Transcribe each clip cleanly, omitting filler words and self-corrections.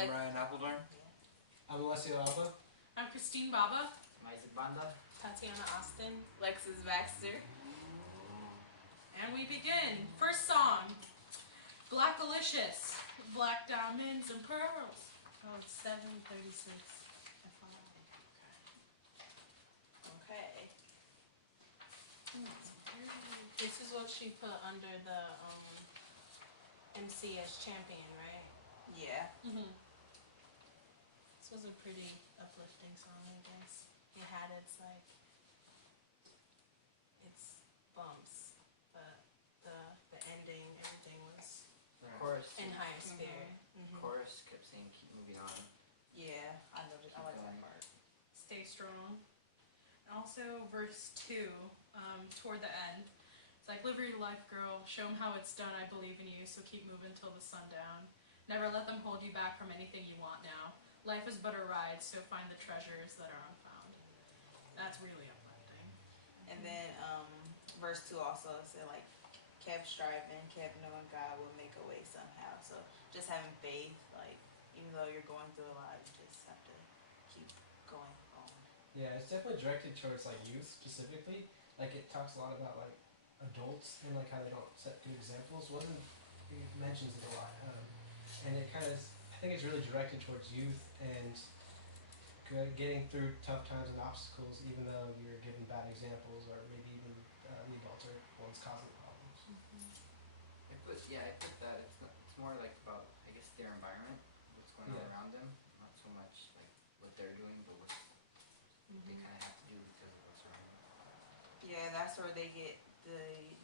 I'm Ryan Appledorn. I'm Alessio Alba. I'm Christine Baba. I'm Isaac Banda. Tatiana Austin. Lexus Baxter. And we begin. First song, Blackalicious, Black Diamonds and Pearls. Oh, it's 7:36. Okay. This is what she put under the MC as champion, right? Yeah. This was a pretty uplifting song, I guess. It had its bumps, but the ending, everything was Chorus. in higher spirit. Chorus kept saying keep moving on. Yeah, I noticed. I like that part. Stay strong. And also verse 2, toward the end. It's like, live your life, girl. Show them how it's done. I believe in you, so keep moving till the sundown. Never let them hold you back from anything you want now. Life is but a ride, so find the treasures that are unfound. That's really uplifting. And then verse 2 also said like, kept striving, kept knowing God will make a way somehow. So just having faith, like even though you're going through a lot, you just have to keep going on. Yeah, it's definitely directed towards like youth specifically. Like it talks a lot about like adults and like how they don't set good examples. It mentions it a lot, and it kind of I think it's really directed towards youth and getting through tough times and obstacles, even though you're given bad examples or maybe even the adults are ones causing problems. I put that. It's more like about I guess their environment, what's going on around them, not so much like what they're doing, but what they kind of have to do because of what's around them. Yeah, that's where they get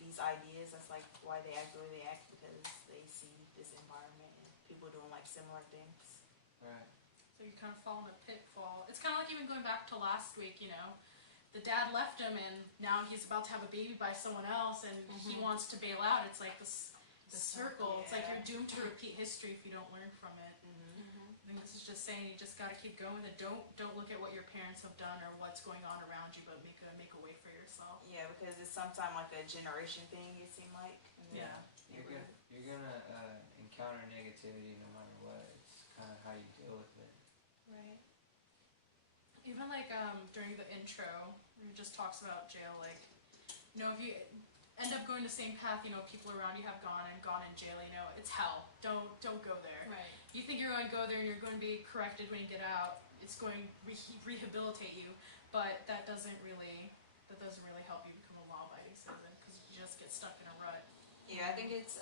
these ideas. That's like why they act the way they act, because they see this environment and people doing like similar things. Right. So you kind of fall in a pitfall. It's kind of like even going back to last week, the dad left him and now he's about to have a baby by someone else and he wants to bail out. It's like this circle. It's like you're doomed to repeat history if you don't learn from it. I think this is just saying you just got to keep going and don't look at what your parents have done or what's going on around you, but make a way for yourself. Yeah, because it's sometimes like a generation thing, it seems like. Yeah. You're gonna encounter negativity no matter what. It's kind of how you deal with it. Right. Even like during the intro, it just talks about jail. Like, if you end up going the same path, people around you have gone in jail. It's hell. Don't go there. Right. You think you're going to go there and you're going to be corrected when you get out. It's going to rehabilitate you, but that doesn't really help you become a law-abiding citizen because you just get stuck in a rut. Yeah, I think it's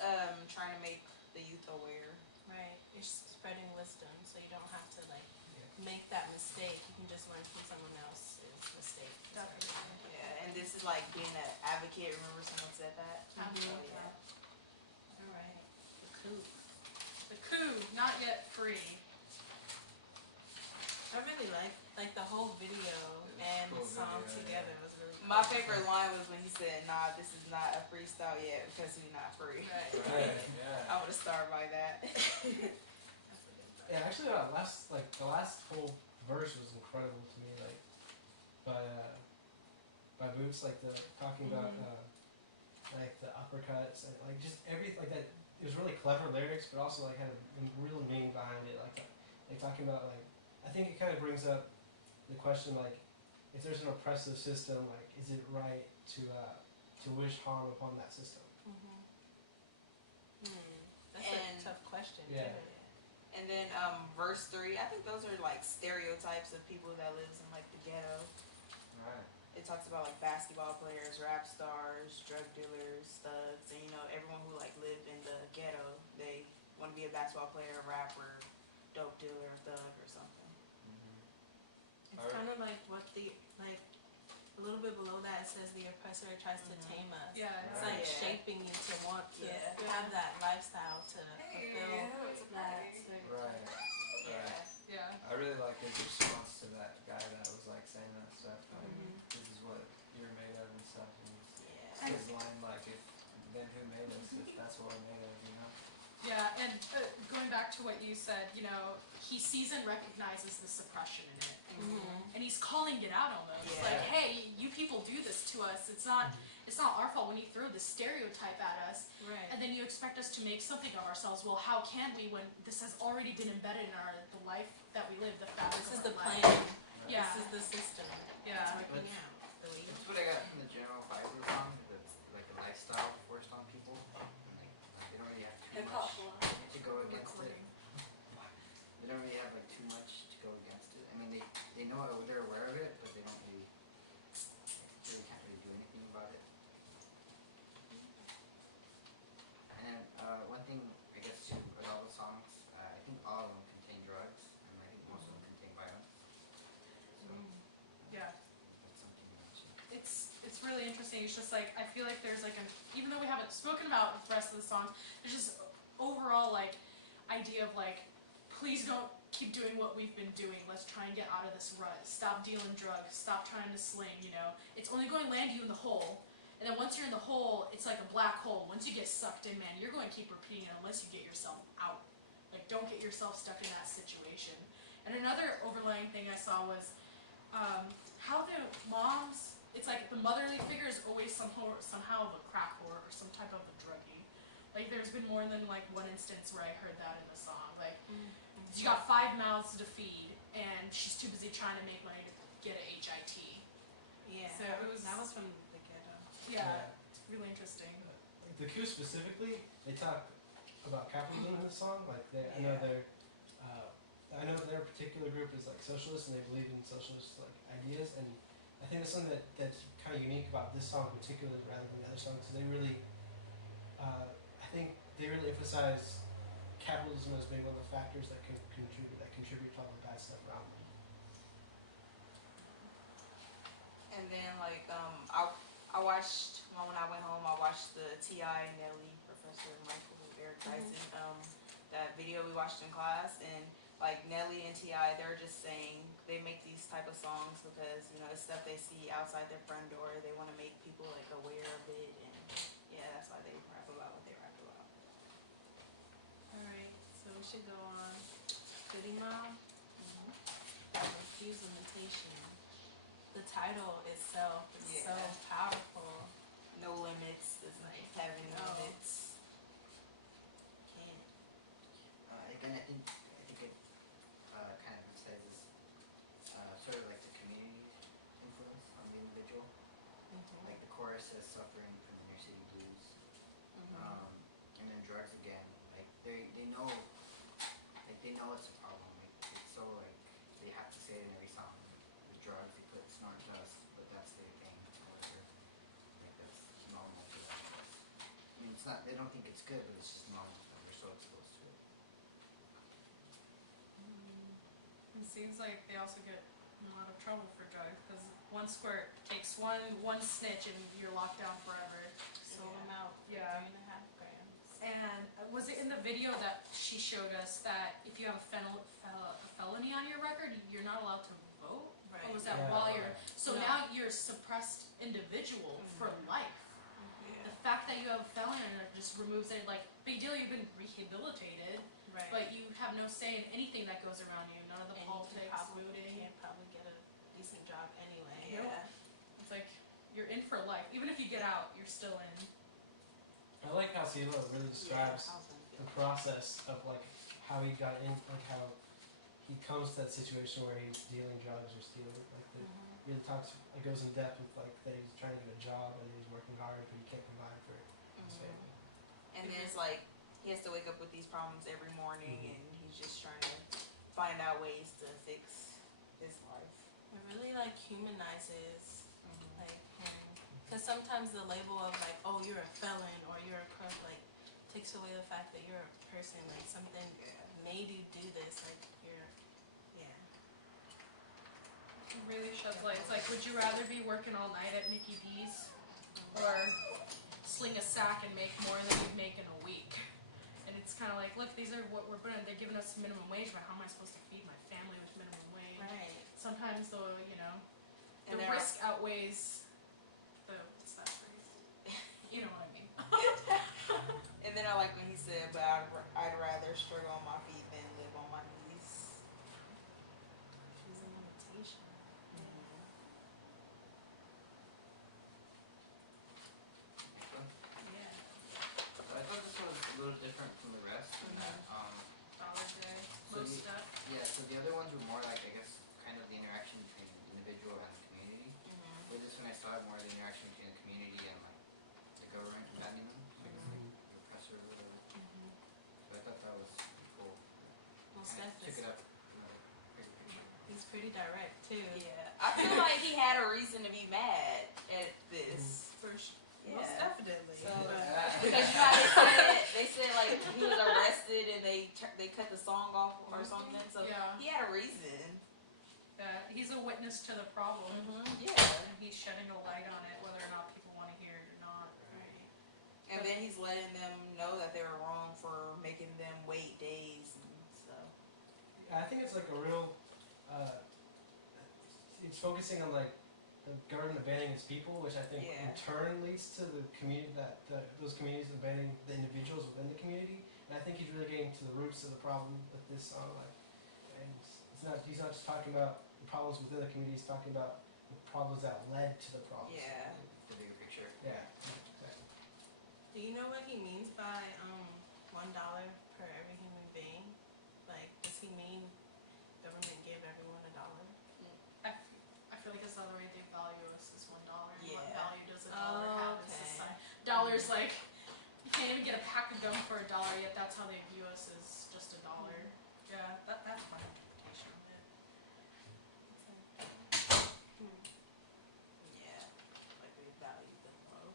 trying to make the youth aware. Right. It's spreading wisdom, so you don't have to make that mistake. You can just learn from someone else's mistake. Definitely. Yeah, and this is like being an advocate. Remember someone said that? Absolutely. Oh, yeah. All right. The coup. The coup, not yet free. I really like the whole video and the song together was really cool. My favorite line was when he said, "Nah, this is not a freestyle yet because we're not free." Right. Yeah. I would have started by that. Yeah, actually, the last whole verse was incredible to me. Like, by Boots, like the talking about like the uppercuts and like just everything like that. It was really clever lyrics, but also like had a real meaning behind it. Like talking about like I think it kind of brings up the question like if there's an oppressive system, like is it right to wish harm upon that system? That's a tough question. Yeah. Too. And then verse 3, I think those are like stereotypes of people that lives in like the ghetto. Right. It talks about like basketball players, rap stars, drug dealers, thugs, and everyone who like lived in the ghetto, they want to be a basketball player, a rapper, dope dealer, thug, or something. It's kind of like what a little bit below that it says the oppressor tries to tame us. Yeah. It's like shaping you to want to have that lifestyle to fulfill that. Right. Yeah. I really like his response to that guy that was like saying that stuff. Like, this is what you're made of and stuff. And his line like, then who made us if that's what we're made of, Yeah, and going back to what you said, he sees and recognizes the suppression in it. And he's calling it out almost. Yeah. Like, hey, you people do this to us. It's not, it's not our fault when you throw this stereotype at us, Right. and then you expect us to make something of ourselves. Well, how can we when this has already been embedded in the life that we live, the fabric This is of the our life. plan. Yeah. This is the system. Yeah. It's working out. The way you That's what I got from the general vibe of the song. That's like a lifestyle forced on people. And like they don't really have too Hip-hop much to go against it. Recording. They don't really have like too much to go against it. I mean, they know they're aware of it, but they don't really can't really do anything about it. And then one thing I guess too with all the songs, I think all of them contain drugs, and I think most of them contain violence. So Yeah. that's something to mention. It's really interesting. It's just like I feel like there's like an, even though we haven't spoken about the rest of the songs, there's just overall like idea of like, please don't keep doing what we've been doing. Let's try and get out of this rut. Stop dealing drugs. Stop trying to sling. You know, it's only going to land you in the hole. And then once you're in the hole, it's like a black hole. Once you get sucked in, man, you're going to keep repeating it unless you get yourself out. Like, don't get yourself stuck in that situation. And another overlying thing I saw was how the moms, it's like the motherly figure is always somehow of a crack whore or some type of a druggie. Like, there's been more than like one instance where I heard that in the song. Like, she got 5 mouths to feed, and she's too busy trying to make money to get a HIT. Yeah. So it was- that was from the ghetto. Yeah, it's really interesting. The Coup specifically, they talk about capitalism in the song. Like I know their particular group is like socialist, and they believe in socialist like ideas. And I think that's something that's kind of unique about this song particularly, rather than the other songs. Because they really, I think they really emphasize capitalism as being one of the factors that can contribute to all the bad stuff around them. And then like I watched when I went home. I watched the T.I. Nelly, Professor Michael Eric Tyson that video we watched in class, and like Nelly and T.I. they're just saying they make these type of songs because it's stuff they see outside their front door. They want to make people like aware of it, and yeah, that's why they rap about what they rap about. Alright, so we should go on. Goody Mob. Refuse limitation. The title itself is so Yeah. powerful. No limits, doesn't Like, have any no. limits. Can't. Again, I think it kind of emphasizes sort of like the community influence on the individual. Like the chorus says suffering from inner city blues. And then drugs again. Like they know it's a problem. Like it's so like they have to say it in every song. The drugs they put snort dust, but that's their thing or whatever. Like that's normal to them. I mean it's not they don't think it's good, but it's just normal to them. They're so exposed to it. It seems like they also get in a lot of trouble for drugs because one squirt takes one snitch and you're locked down forever. Sold them out for Yeah. 3.5 grams. And was it in the video that she showed us that if you have a felony on your record, you're not allowed to vote? Right. Or was that Yeah. while you're... So No. now you're a suppressed individual for life. Yeah. The fact that you have a felony on it just removes it. Like, big deal, you've been rehabilitated, Right. but you have no say in anything that goes around you. None of the And politics, you can looting. probably get a decent job anyway. Yeah. It's like, you're in for life. Even if you get out, you're still in. I like how CeeLo really describes I was gonna the go. process of like how he got in, like how he comes to that situation where he's dealing drugs or stealing. Like he really talks, it goes in depth with like that he's trying to get a job and he's working hard but he can't provide for his family. And then it's like he has to wake up with these problems every morning, and he's just trying to find out ways to fix his life. It really like humanizes like him, because sometimes the label of like, oh, you're a felon or you're a crook, like takes away the fact that you're a person. Like something made you do this. Like you're, yeah. It really sheds light. It's like, would you rather be working all night at Mickey D's or sling a sack and make more than you'd make in a week? And it's kind of like, look, these are what we're putting. They're giving us minimum wage, but how am I supposed to feed my family with minimum wage? Right. Sometimes the And the there risk outweighs the what's that phrase? You know what I mean? And then I like when he said, "But I'd rather struggle on my feet than live on my knees." She's a limitation. different from the rest in that, Dollar Day, So most you- stuff. yeah, so the other ones were more like, I guess, kind of the interaction between the individual and the community. With this one I still have more of the interaction between the community and like the government guiding them, like the oppressor or whatever. So I thought that was pretty cool. Well, Kinda Steph took is, it up another bigger picture. he's pretty direct too. Yeah, I feel like he had a reason to be mad at this. Most Yeah. definitely. So, But- because you know how they said like he was arrested and they cut the song off or something. So Yeah. he had a reason. He's a witness to the problem, Yeah. and he's shedding a light on it, whether or not people want to hear it or not. And then he's letting them know that they were wrong for making them wait days and stuff. I think it's like a real. It's focusing on like the government abandoning its people, which I think in Yeah. turn leads to the community those communities abandoning the individuals within the community. And I think he's really getting to the roots of the problem with this song. Like, and he's not just talking about the problems within the community. He's talking about the problems that led to the problems. Yeah. The bigger picture. Yeah. Exactly. Do you know what he means by $1 per every human being? Like, does he mean government give everyone $1? I feel like it's the other way they value us is $1. And what Yeah. value does a dollar have in Okay. society? Dollar's like, you can't even get a pack of gum for $1, yet that's how they view us as just $1. Yeah, that's my interpretation of it. Yeah. Like they value them low.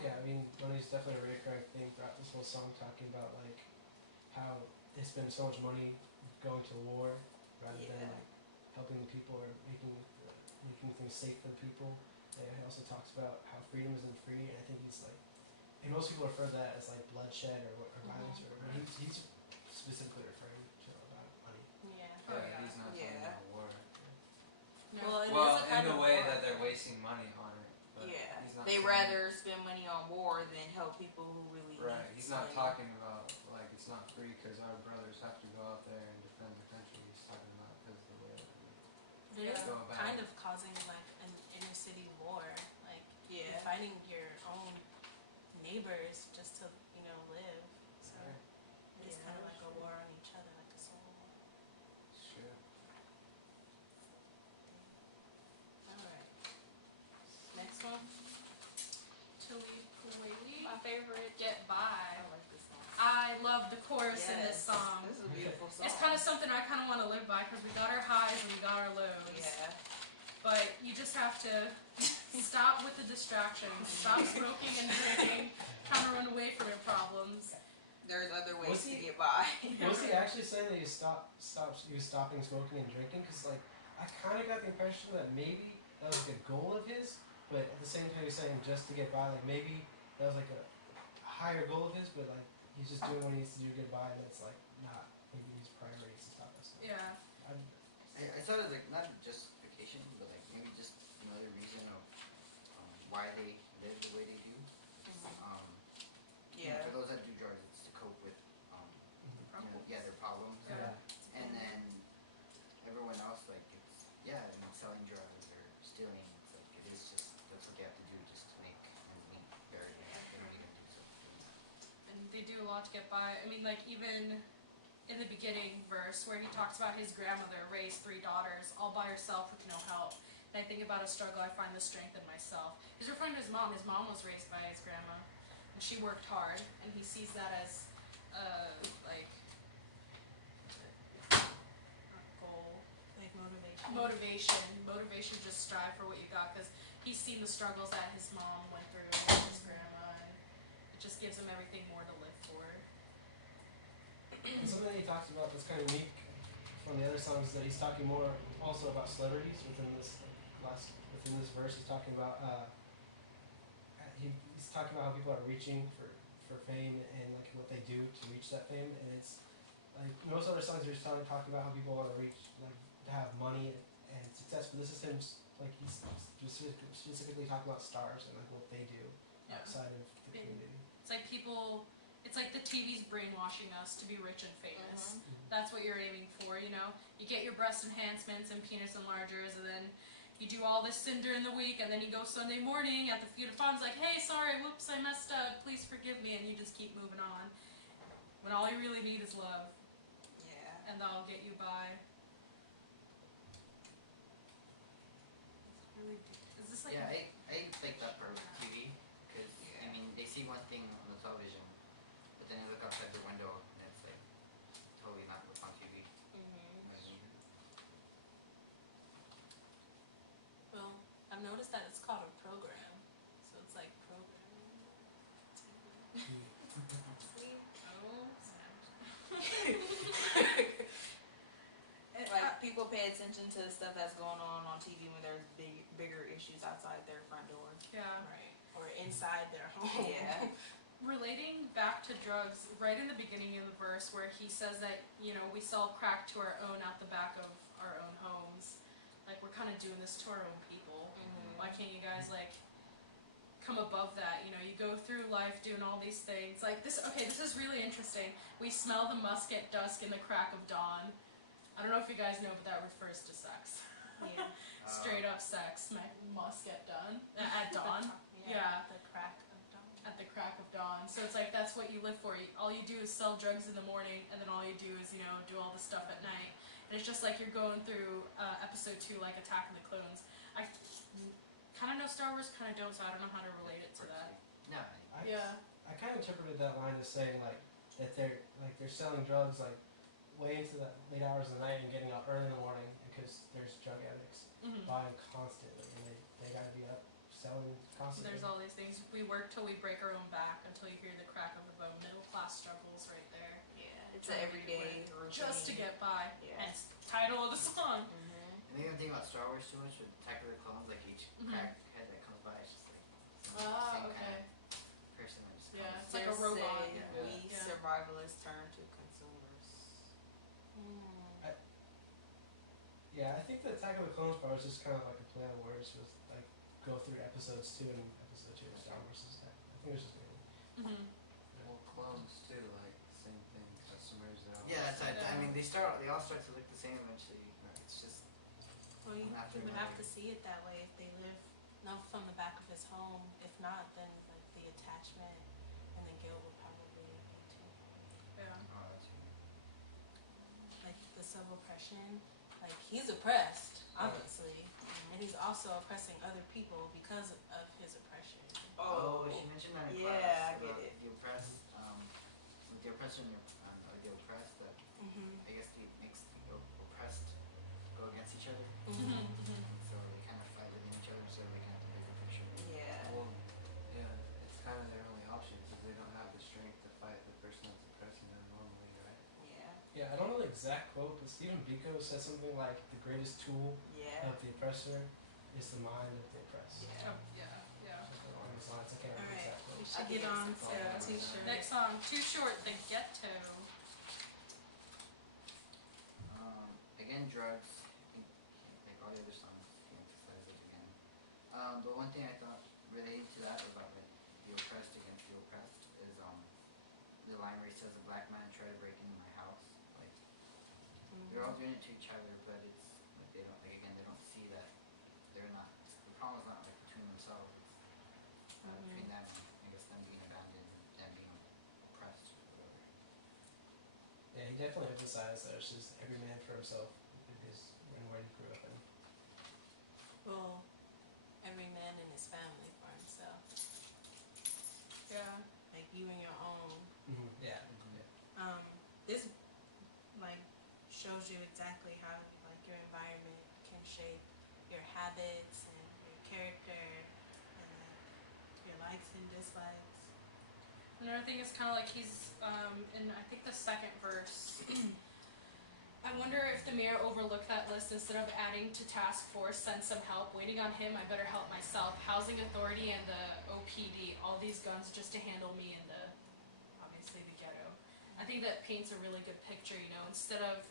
Yeah, I mean, money's definitely a recurring theme throughout this whole song, talking about like how they spend so much money going to war rather than Yeah. like helping the people or making things safe for the people. And he also talks about how freedom isn't free, and I think he's like, and most people refer to that as like bloodshed or violence, or but he's specifically referring to about money. Yeah. Oh, Yeah, yeah. he's not talking Yeah. about war. No. Well, it Well, is a kind in of a way war. that they're wasting money on it. But Yeah. he's not They saying- rather spend money on war than help people who really Right, need he's not money. talking about like it's not free because our brothers have to go out there and defend the country. He's talking about because the way that we It is go about kind it. of causing like an inner city war. Like you're Yeah. fighting your own neighbors just to, live. So Right. it's Yeah, kind of like that's a true. war on each other, like a soul war. Sure. Alright. Next one. Tilly Kuwaiti, My favorite. Get By. I like this song. I love the chorus in this Yes. song. This is a beautiful song. It's kind of something I kind of want to live by because we got our highs and we got our lows. Yeah. But you just have to stop with the distractions. Stop smoking and drinking, trying to run away from your problems. There's other ways Was to he- get by. Was he actually saying that he was stopping smoking and drinking? Because like I kind of got the impression that maybe that was like a goal of his, but at the same time he's saying just to get by. Like maybe that was like a higher goal of his, but like he's just doing what he needs to do to get by, and it's like not maybe his priority is to stop that stuff. Yeah. I thought it was like not a justification, but like maybe just another reason of why they live the way they do. Yeah. For those that do drugs, it's to cope with their problems. Yeah. And then everyone else, like it's selling drugs or stealing. It's like it is just that's what they have to do just to make ends meet. They don't even do so. And they do a lot to get by. I mean, like, even in the beginning verse where he talks about his grandmother raised 3 daughters all by herself with no help. And I think about a struggle, I find the strength in myself. He's referring to his mom. His mom was raised by his grandma. And she worked hard. And he sees that as, like, not goal. Like motivation. Motivation to just strive for what you got. Because he's seen the struggles that his mom went through with his grandma. And it just gives him everything more to live for. And something that he talks about that's kind of unique from the other songs is that he's talking more also about celebrities within this verse. He's talking about he's talking about how people are reaching for fame and like what they do to reach that fame, and it's like most other songs are just talking about how people want to reach like to have money and success, but this is him like he's specifically talking about stars and like what they do Yeah. outside of the Big- community. It's like it's like the TV's brainwashing us to be rich and famous. Mhm. That's what you're aiming for, you know? You get your breast enhancements and penis enlargers, and then you do all this sin during the week, and then you go Sunday morning at the feet of Father, like, hey, sorry, whoops, I messed up, please forgive me, and you just keep moving on. When all you really need is love, Yeah. and that'll get you by. It's really deep. Is this like Yeah, I like that part of TV because I mean they see one thing on the television, but then they look outside the window and it's like totally not what's on TV. You know what I mean? Well, I've noticed that it's called a program, so it's like programming. And, like, people pay attention to the stuff that's going on TV when there's bigger issues outside their front door. Yeah. Right. Or inside their home. Yeah. Relating back to drugs, right in the beginning of the verse where he says that, you know, we sell crack to our own out the back of our own homes. Like, we're kind of doing this to our own people. Why can't you guys, like, come above that? You know, you go through life doing all these things. Like, this is really interesting. We smell the musk at dusk in the crack of dawn. I don't know if you guys know, but that refers to sex. Yeah. Straight up sex, musk at dawn. At dawn. Yeah. The crack of dawn. At the crack of dawn. So it's like that's what you live for. All you do is sell drugs in the morning, and then all you do is, you know, do all the stuff at night. And it's just like you're going through episode 2, like Attack of the Clones. I kind of know Star Wars, kind of don't, so I don't know how to relate it to that. No. I kind of interpreted that line as saying like that they're selling drugs like way into the late hours of the night and getting out early in the morning because there's drug addicts Mm-hmm. buying constantly and they gotta be up selling constantly. There's all these things. We work till we break our own back until you hear the crack of the bone. Middle class struggles right there. Yeah. It's an everyday routine. Just to get by. Yeah. Hence the title of the song. And the other thing about Star Wars too much with Attack of the Clones, like each crackhead that comes by, it's just like same Okay. kind of person that just Yeah. comes. It's like a robot. We Yeah. survivalists turn to consumers. Yeah, I think the Attack of the Clones part was just kind of like a play on words with like go through episodes 2 and episode 2 of Star Wars. I think it was just maybe. Mm-hmm. Well, clones too, like same thing. Customers. They're all Yeah, that's right. I mean, they all start to look the same eventually. It's just Well, you After would another- have to see it that way if they live from the back of his home. If not, then like the attachment and the guilt would probably be too. Yeah. oh, that's Like the sub-oppression, like he's oppressed, obviously, and he's also oppressing other people because of his oppression. Oh, she mentioned that in Yeah, class I get about it. the oppressed, with the oppression or the oppressed, that I guess it makes the oppressed go against each other. Mm-hmm. So they kind of fight within each other, so they kind of have the bigger picture. Yeah. Well, yeah, it's kind of their only option because they don't have the strength to fight the person that's oppressing them normally, right? Yeah. Yeah, I don't know the exact quote, but Stephen Biko said something like the greatest tool Yeah. of the oppressor is the mind of the oppressed. Yeah. Oh, yeah. Yeah. Something along those lines. I can't remember the Alright, exact we quote. should I get think on it's to a a t-shirt. Next song, Too Short, The Ghetto. Again, drugs. I think, like all the other songs, he emphasizes it again. But one thing I thought related to that about like the oppressed against the oppressed is the line where he says a black man tried to break into my house. Like they're all doing it to each other, but it's like they don't like again they don't see that they're not. The problem is not like between themselves. It's between them. I guess them being abandoned, them being oppressed, or whatever. Yeah, he definitely emphasized that it's just every man for himself is and where he grew up in. Well, every man in his family for himself, Yeah. like you and your own. Yeah. This like shows you exactly how like your environment can shape your habits and your character and like your likes and dislikes. Another thing is kind of like he's in I think the second verse. I wonder if the mayor overlooked that list instead of adding to task force, send some help. Waiting on him, I better help myself. Housing authority and the OPD, all these guns just to handle me in the obviously the ghetto. I think that paints a really good picture. You know, instead of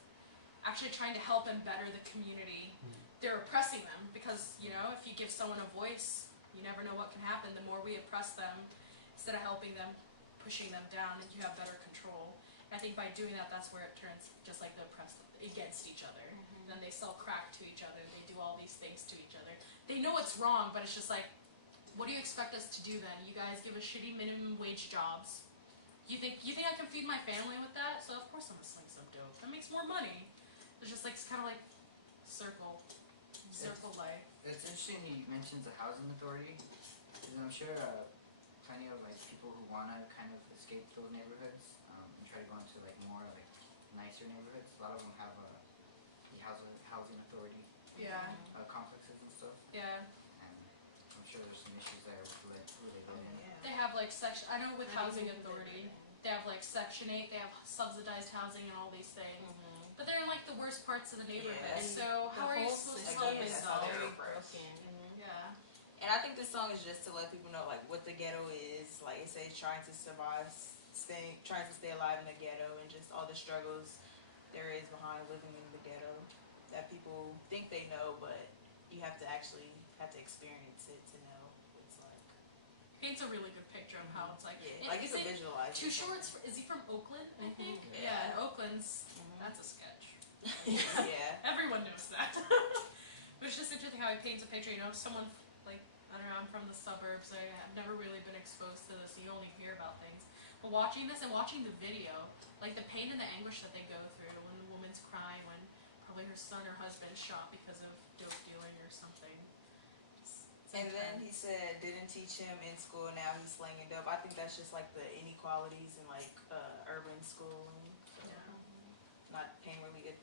actually trying to help and better the community, they're oppressing them because you know if you give someone a voice, you never know what can happen. The more we oppress them, instead of helping them, pushing them down, and you have better control. I think by doing that, that's where it turns just like the oppressed against each other. Then they sell crack to each other. They do all these things to each other. They know it's wrong, but it's just like, what do you expect us to do then? You guys give us shitty minimum wage jobs. You think I can feed my family with that? So of course I'm gonna sling some dope. That makes more money. It's just like it's kind of like circle life. It's interesting he mentions the housing authority, because I'm sure plenty of like people who wanna kind of escape those neighborhoods and try to go into like more like nicer neighborhoods. A lot of them have the housing authority Yeah, complexes and stuff, yeah. and I'm sure there's some issues there with who they live in. They have like section. I know with Not housing even who they authority, live in. they have like Section 8. They have subsidized housing and all these things. But they're in like the worst parts of the neighborhood. Yeah. So The how are you whole supposed system to let Again, them is that's how go? they're very oppressed. broken. Yeah. And I think this song is just to let people know like what the ghetto is. Like it says trying to survive, trying to stay alive in the ghetto, and just all the struggles there is behind living in the ghetto that people think they know, but you have to actually experience it to know what it's like. Paints a really good picture of how it's like. Yeah, And like you is can it visualize. Too it. Short's. Is he from Oakland? I think. Yeah. Yeah, and Oakland's Mhm. that's a sketch. Yeah. Everyone knows that. But it's just interesting how he paints a picture. You know, someone like I don't know. I'm from the suburbs. I've never really been exposed to this. You only hear about things. But watching this and watching the video, like the pain and the anguish that they go through when the woman's crying, when probably her son or husband shot because of dope dealing or something. And then he said didn't teach him in school. Now he's slanging dope. I think that's just like the inequalities in like urban schooling. So Yeah.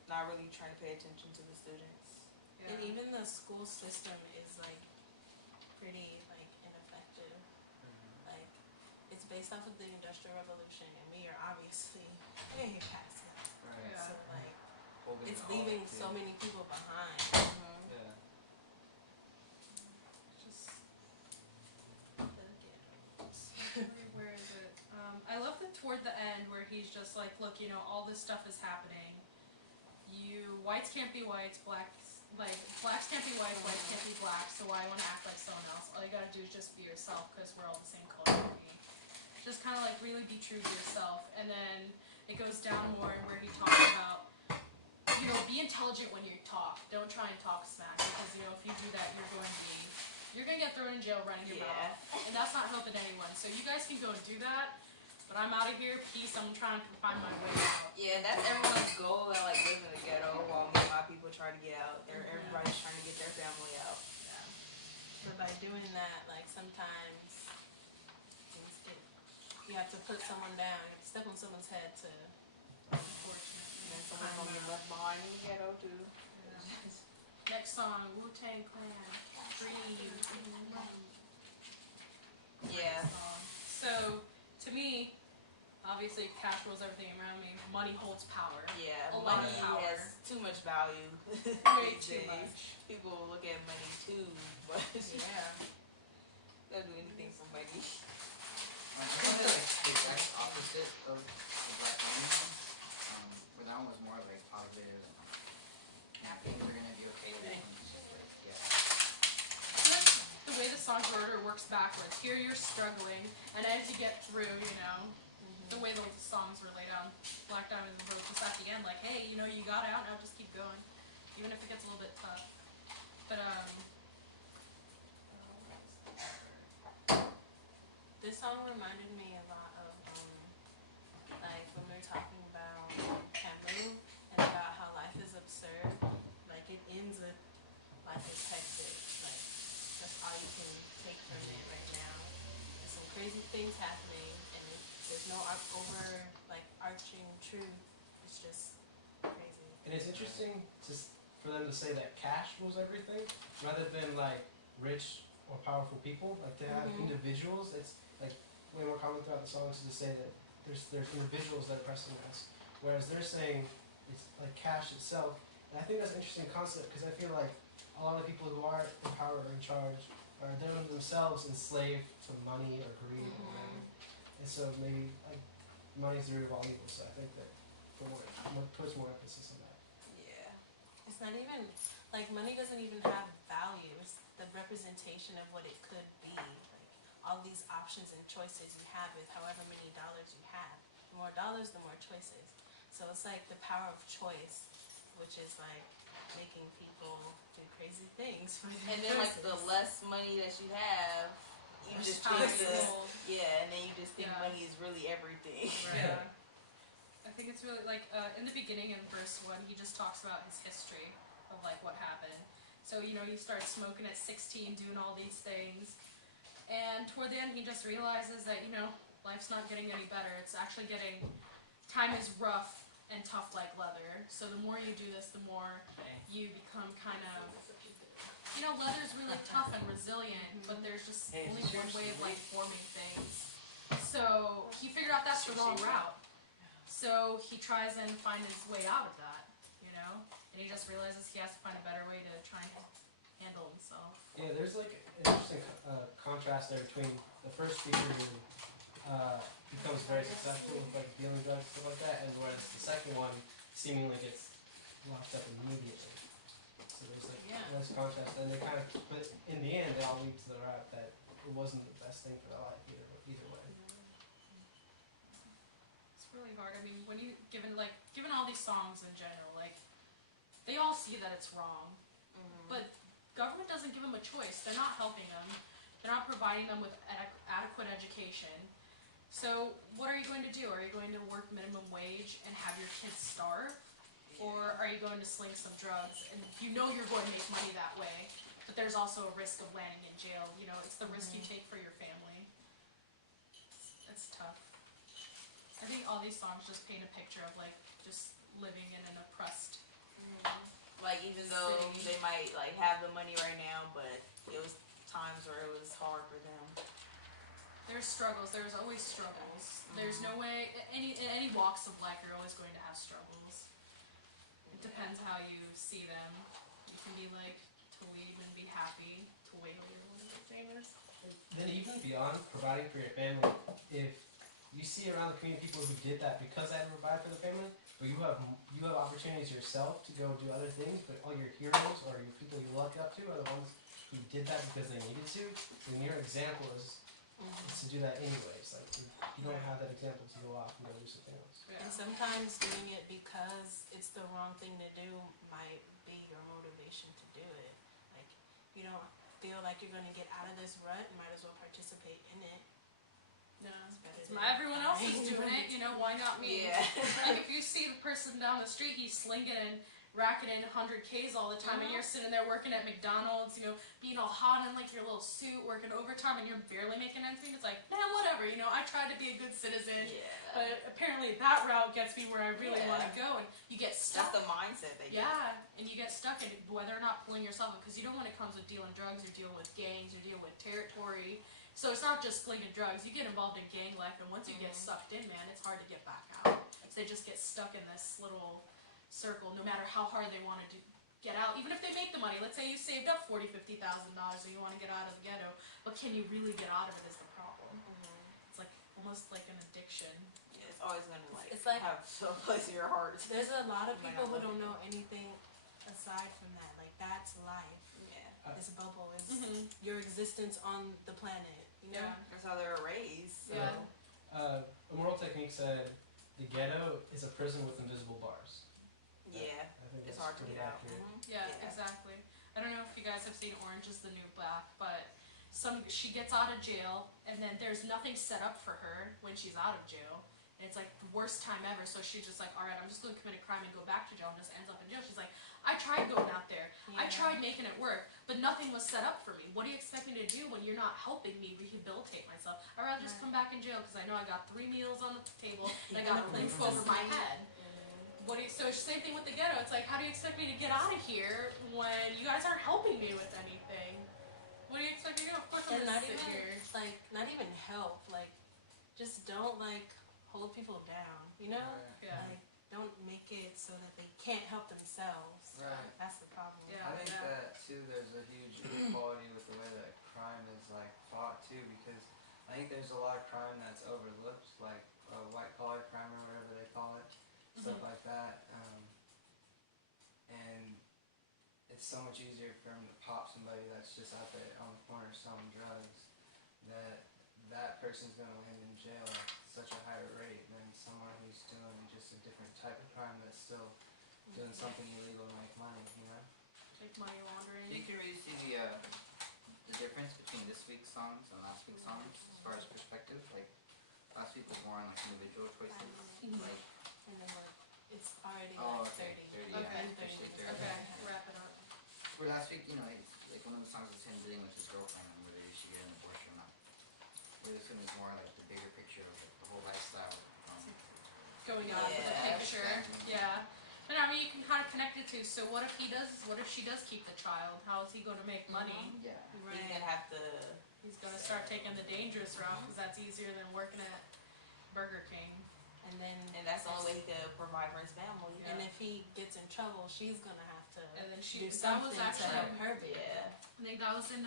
not really trying to pay attention to the students. Yeah. And even the school system is like pretty like ineffective. Like it's based off of the Industrial Revolution, and we are obviously way past that. Right. Yeah. So like Holding it's all leaving the so kids. many people behind. Yeah. Just where is it? I love the toward the end where he's just like, look, you know, all this stuff is happening. You whites can't be whites, blacks can't be whites can't be black. So why want to act like someone else? All you gotta do is just be yourself because we're all the same color to me. Just kind of like really be true to yourself. And then it goes down more where he talks about, you know, be intelligent when you talk. Don't try and talk smack because you know if you do that, you're gonna get thrown in jail running your Yeah. mouth, and that's not helping anyone. So you guys can go and do that, but I'm out of here. Peace. I'm trying to find my way out. Yeah, that's everyone's goal that like live in the ghetto while me and my people try to get out. Everybody's trying to get their family out. But by doing that, like sometimes things get, you have to put someone down, you have to step on someone's head to. And then someone's gonna get left behind in the ghetto too. Next song, Wu-Tang Clan, Free. Yeah. So to me, obviously, cash rules everything around me. Money holds power. Yeah, A lot of money power. has too much value. Way these too days. much. People look at money too, but Yeah. they'll do anything for money. I think the exact opposite of the Black Woman one, where that one was more like positive and like, things are gonna be okay with it. And it's just like, yeah. I feel like the way the song's order works backwards. Here you're struggling, and as you get through, you know, the way the songs were laid out, Black Diamond and Rose, just at the end, like, hey, you know, you got out, now just keep going, even if it gets a little bit tough. But This song reminded me a lot of like when we were talking about Camus and about how life is absurd. Like it ends with life is hectic. Like that's all you can take from it right now. There's some crazy things happening, and there's no arching truth. It's just crazy. And it's interesting for them to say that cash rules everything, rather than like rich or powerful people. Like to have individuals, it's like way more common throughout the songs to say that there's individuals that are pressing us, whereas they're saying it's like cash itself. And I think that's an interesting concept because I feel like a lot of people who are in power or in charge are themselves enslaved to money or greed or whatever. And so maybe like money's very valuable. So I think that puts more emphasis on that. Yeah. It's not even like money doesn't even have value. It's the representation of what it could be. Like all these options and choices you have with however many dollars you have. more dollars, the more choices. So it's like the power of choice, which is like making people do crazy things for their And then like the choices. less money that you have, you That's just how think it's the rolled. and then you just think Yeah. money is really everything. Yeah. I think it's really like in the beginning in verse 1, he just talks about his history of like what happened. So, you know, he starts smoking at 16, doing all these things. And toward the end, he just realizes that, you know, life's not getting any better. It's actually getting, time is rough and tough like leather. So the more you do this, the more you become kind of, you know, leather's really tough and resilient, but there's just Hey, only is one yours way of like sweet? forming things. So he figured out that's the wrong route. So he tries and find his way out of that, you know? And he just realizes he has to find a better way to try and handle himself. Yeah, there's like an interesting contrast there between the first speaker who becomes very successful with like dealing drugs and stuff like that, and whereas the second one seemingly gets locked up immediately. So there's like Yeah. this contrast, and they kind of, but in the end, they all lead to the route that it wasn't the best thing for their life either way. It's really hard. I mean, when you given all these songs in general, like they all see that it's wrong, but government doesn't give them a choice. They're not helping them. They're not providing them with adequate education. So what are you going to do? Are you going to work minimum wage and have your kids starve? Or are you going to sling some drugs and you know you're going to make money that way, but there's also a risk of landing in jail. You know, it's the risk you take for your family. It's tough. I think all these songs just paint a picture of like just living in an oppressed. Like even though City. they might like have the money right now, but it was times where it was hard for them. There's struggles. There's always struggles. There's no way. In any walks of life, you're always going to have struggles. It depends how you see them. You can be like Talib and be happy. Talib is one of my favorites. Then even beyond providing for your family, if you see around the community people who did that because they had to provide for the family, but you have opportunities yourself to go do other things, but all your heroes or your people you look up to are the ones who did that because they needed to, then your example is to do that anyways. Like you don't have that example to go off and go do something else. Yeah. And sometimes doing it because it's the wrong thing to do might be your motivation to do it. Like, you don't feel like you're going to get out of this rut, you might as well participate in it. No, better it's than everyone else is dying. doing it. You know, why not me? Yeah. Like if you see the person down the street, he's slinging and racketing 100Ks all the time, and you're sitting there working at McDonald's, you know, being all hot in like your little suit, working overtime, and you're barely making ends meet. It's like, man, whatever. You know, I tried to be a good citizen, but apparently that route gets me where I really want to go, and you get stuck. That's the mindset they get. Yeah, and you get stuck in whether or not pulling yourself up, because you know when it comes with dealing drugs, you're dealing with gangs, you're dealing with territory. So it's not just slinging drugs. You get involved in gang life, and once you get sucked in, man, it's hard to get back out. So they just get stuck in this little circle, no matter how hard they want to get out. Even if they make the money, let's say you saved up $40,000, $50,000, and you want to get out of the ghetto, but can you really get out of it is the problem. It's like almost like an addiction. Yeah, it's always gonna It's like- have some place in your heart. There's a lot of Might people not who love don't it. know anything aside from that. Like, that's life. Yeah, This bubble is Mm-hmm. your existence on the planet, you know? Yeah. that's how they're raised. So. Yeah. Immoral Technique said the ghetto is a prison with invisible bars. Yeah, I think it's that's hard to pretty get out. accurate. Yeah, Yeah. exactly. I don't know if you guys have seen Orange is the New Black, but she gets out of jail, and then there's nothing set up for her when she's out of jail. And it's like the worst time ever, so she's just like, alright, I'm just going to commit a crime and go back to jail, and just ends up in jail. She's like, I tried going out there. I Yeah. tried making it work, but nothing was set up for me. What do you expect me to do when you're not helping me rehabilitate myself? I'd rather just come back in jail because I know I got 3 meals on the table and I got a roof over my head. So it's the same thing with the ghetto. It's like, how do you expect me to get out of here when you guys aren't helping me with anything? What do you expect me to do? Of course I'm And gonna not sit even, here. like, not even help. Like, just don't, like, hold people down, you know? Yeah. Like, don't make it so that they can't help themselves. Right. That's the problem. Yeah. I think that too. There's a huge inequality with the way that crime is like fought too, because I think there's a lot of crime that's overlooked, like white collar crime or whatever they call it, stuff like that. And it's so much easier for them to pop somebody that's just out there on the corner selling drugs. That person's gonna land in jail at such a higher rate than someone who's doing just a different type of crime that's still doing something illegal to make money, you know? Like money So laundering. you can really see the difference between this week's songs and last week's songs as far as perspective. Like last week was more on like individual choices. Mhm. Like And then it's already oh like okay, 30. 30 yeah, Okay. especially 30. Okay, wrap it up. For last week, you know, it's like one of the songs was him dealing with his girlfriend and whether he should get an abortion or not. Where this one is more like the bigger picture of like the whole lifestyle. Going out with the Yeah, picture. exactly. Yeah. But I mean, you can kind of connect it to. So what if he does? What if she does keep the child? How is he going to make money? Yeah. He's Right. gonna have to. He's going to start taking the dangerous route because that's easier than working at Burger King. And then And that's the only way he could provide for his family. Yeah. and if he gets in trouble, she's gonna have to And then do she. That something was to actually. help her be. Yeah. I think that was in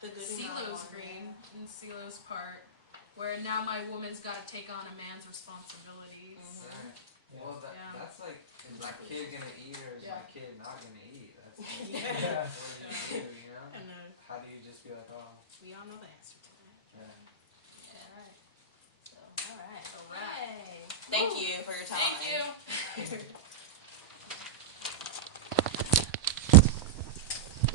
The good CeeLo's one, Green, in CeeLo's part, where now my woman's got to take on a man's responsibilities.